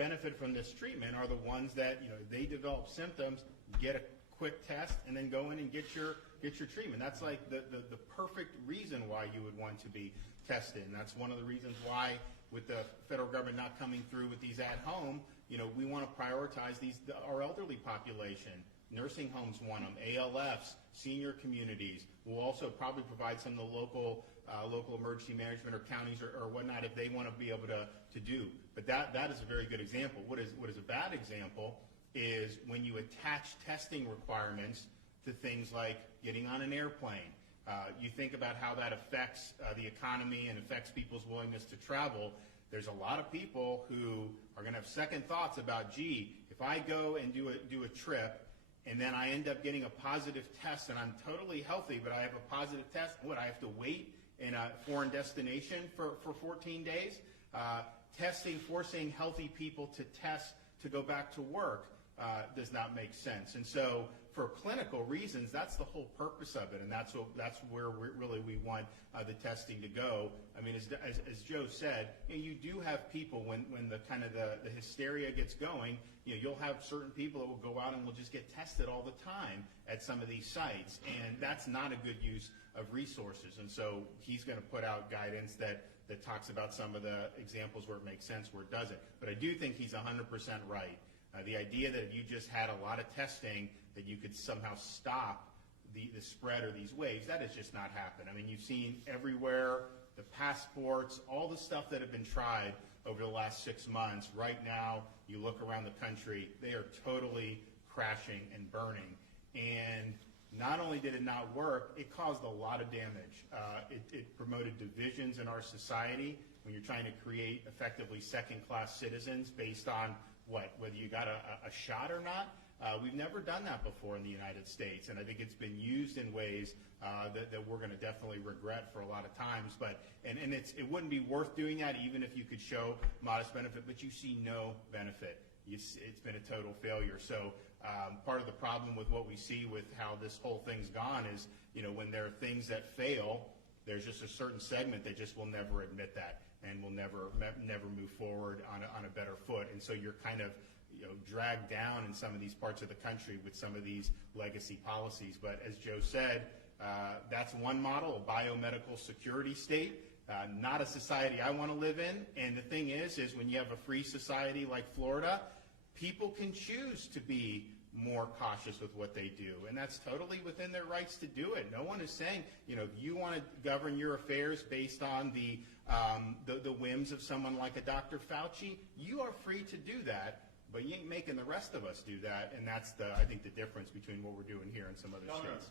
benefit from this treatment are the ones that, they develop symptoms, get a quick test, and then go in and get your treatment. That's like the perfect reason why you would want to be tested. And that's one of the reasons why, with the federal government not coming through with these at home, we want to prioritize our elderly population. Nursing homes want them, ALFs, senior communities. We'll also probably provide some of the local emergency management or counties or whatnot if they want to be able to do. But that is a very good example. What is a bad example is when you attach testing requirements to things like getting on an airplane. You think about how that affects the economy and affects people's willingness to travel. There's a lot of people who are going to have second thoughts about, gee, if I go and do a trip and then I end up getting a positive test and I'm totally healthy, but I have a positive test, I have to wait in a foreign destination for 14 days? Testing, forcing healthy people to test to go back to work does not make sense. And so for clinical reasons, that's the whole purpose of it, and that's where we want the testing to go. I mean, as Joe said, you do have people when the kind of the hysteria gets going, you'll have certain people that will go out and will just get tested all the time at some of these sites, and that's not a good use of resources. And so he's going to put out guidance that talks about some of the examples where it makes sense, where it doesn't. But I do think he's 100% right. The idea that if you just had a lot of testing, that you could somehow stop the spread or these waves, that has just not happened. I mean, you've seen everywhere, the passports, all the stuff that have been tried over the last 6 months. Right now, you look around the country, they are totally crashing and burning. And not only did it not work, it caused a lot of damage. It promoted divisions in our society when you're trying to create effectively second-class citizens based on whether you got a shot or not. We've never done that before in the United States, and I think it's been used in ways that we're going to definitely regret for a lot of times. And it wouldn't be worth doing that even if you could show modest benefit, but you see no benefit. It's been a total failure. So part of the problem with what we see with how this whole thing's gone is, when there are things that fail, there's just a certain segment that just will never admit that and will never move forward on a better foot. And so you're kind of dragged down in some of these parts of the country with some of these legacy policies. But as Joe said, that's one model, a biomedical security state, not a society I want to live in. And the thing is when you have a free society like Florida, people can choose to be more cautious with what they do, and that's totally within their rights to do it. No one is saying, if you want to govern your affairs based on the whims of someone like a Dr. Fauci, you are free to do that, but you ain't making the rest of us do that, and that's I think the difference between what we're doing here and some other states.